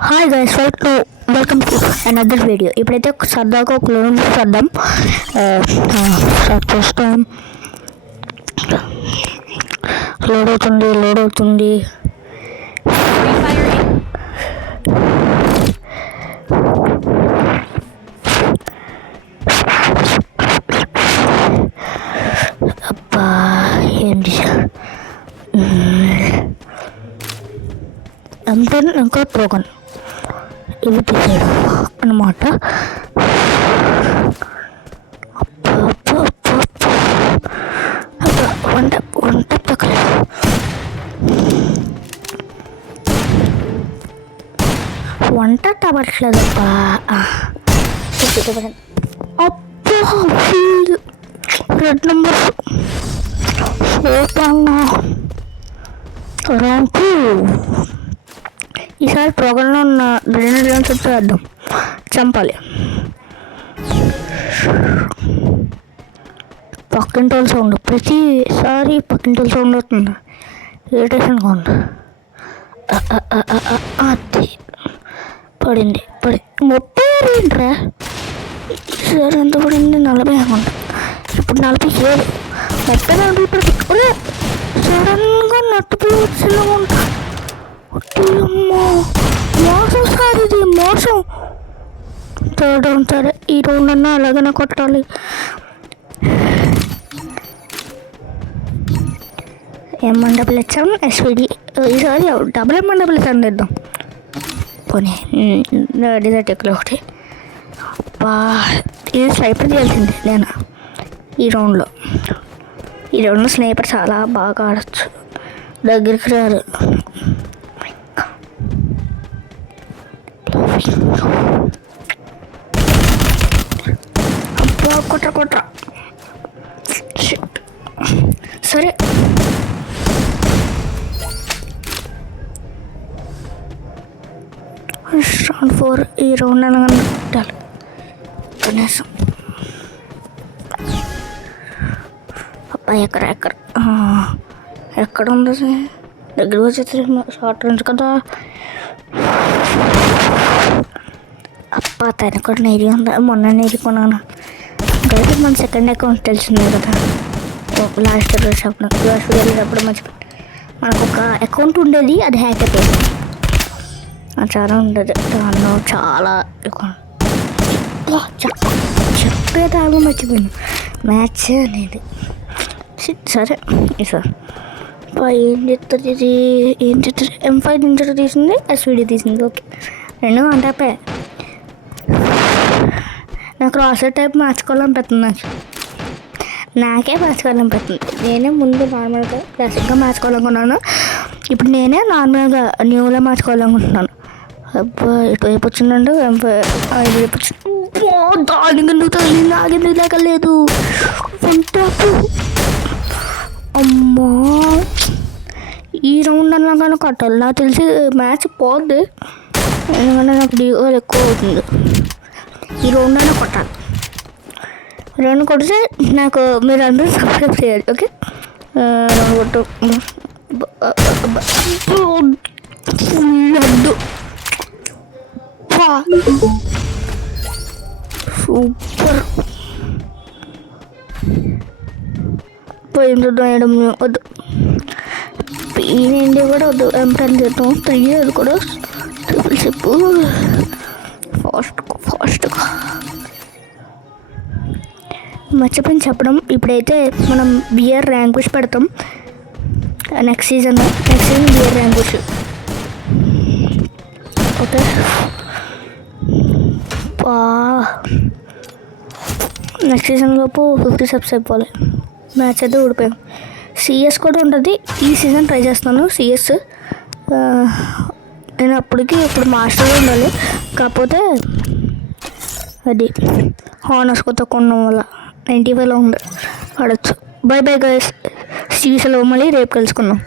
Hi guys, welcome to another video. ఇప్పుడైతే సరదాగా ఒక లోన్ చూద్దాం. చూస్తాం. లోడ్ అవుతుంది. అబ్బా ఏంటి అంతే. ఇంకా ప్రోగన్ ఇవి తీసాడు అన్నమాట. వంట తగ్గలేదు. వంట తవ్వట్లేదబ్బా. అబ్బా రెడ్ నెంబర్ 4 రౌండ్ 2. ఈసారి ప్రోగ్రాంలో ఉన్న 2 రౌండ్స్ వేద్దాం, చంపాలి. పక్కింటోళ్ళ సౌండ్, ప్రతిసారి పక్కింటోళ్ళ సౌండ్ అవుతుంది. ఇరిటేషన్గా ఉంది. అది పడింది. మొట్టేంట్రా ఈసారి ఎంత పడింది? 40 అనుకుంటా. ఇప్పుడు 47. 30 ఇప్పుడు సడన్గా నట్టుపోయి వచ్చిందనుకుంటా. మోసం సార్, ఇది మోసం. చూడడం సరే, ఈ రౌండ్ అన్నా అలాగైనా కొట్టాలి. M1 ఇచ్చాం. SVD ఈసారి డబుల్ M1 ఇచ్చాం తెద్దాం. పోనీ డిజైట్ ఎక్కువ ఒకటి. ఇది స్నైపర్ చేయాల్సింది నేను. ఈ రౌండ్లో స్నైపర్ చాలా బాగా ఆడచ్చు. దగ్గరికి రారు. అబ్బా కొట్ర సరే. రౌండ్ 4. ఈ రౌండ్ అనగానే పెట్టాలి కనీసం. అబ్బా ఎక్కడ ఉంది? దగ్గర వచ్చేసి షార్ట్ రేంజ్ కదా. అబ్బా తన కూడా నెయ్యి ఉందా? మొన్న నెయ్యి కొన్నాను. అయితే మన సెకండ్ అకౌంట్ తెలిసిందే కదా. లాస్ట్ వెళ్ళినప్పుడు మర్చిపోయి మనకు ఒక అకౌంట్ ఉండేది, అది హ్యాక్ అయిపోయింది. చాలా ఉండదు దానిలో, చాలా చెప్పేదాగా మర్చిపోయాను మ్యాచ్ అనేది. సరే సార్ ఏం చెప్తుంది? M5 నుంచి తీసింది, SVD తీసింది. ఓకే, 2 అంటే నాకు రాసర్ టైప్ మార్చుకోవాలని పెడుతుంది. నాకే మార్చుకోవాలని. నేనే ముందు నార్మల్గా క్లాసిక్గా మార్చుకోవాలనుకున్నాను. ఇప్పుడు నేనే నార్మల్గా న్యూలో మార్చుకోవాలనుకుంటున్నాను. అబ్బా ఎటువైపు వచ్చిందంటే M5 వైపు వచ్చింది. దానికి ఎందుకు తగిలింది? నాకెందుకు తగ్గలేదు? అమ్మా, ఈ రౌండ్ అన్నా కానీ కట్టాలి. నాకు తెలిసి మ్యాచ్ పోద్ది, ఎందుకంటే నాకు డిఓర్ ఎక్కువ అవుతుంది. ఈ రౌండ్ అయినా కొట్టాలి. రౌండ్ కొడితే నాకు మీరు అందరూ సబ్స్క్రైబ్ చేయాలి. ఓకే, రౌండ్ కొట్టు. సూపర్. పోయింది వేయడం వద్దు. ఏంటి కూడా వద్దు. M10 చేద్దాం. 3 అది కూడా ట్రిపుల్ షిప్. ఫాస్ట్గా మర్చిపోయి చెప్పడం. ఇప్పుడైతే మనం బిఆర్ ర్యాంక్ పుష్ పెడతాం. Next season BR rank push. Okay, next season లోపు 50 సబ్స్ అయిపోవాలి. మ్యాచ్ అయితే ఓడిపోయాం. CS కూడా ఉంటుంది. ఈ సీజన్ ట్రై చేస్తున్నాను CS. నేను ఇప్పుడు మాస్టర్లో ఉండాలి. కాకపోతే అది హానర్స్ కొత్త కొనడం వల్ల 95లో ఉంది. ఆడచ్చు. బై గైస్, సీసలో మళ్ళీ రేపు కలుసుకుందాం.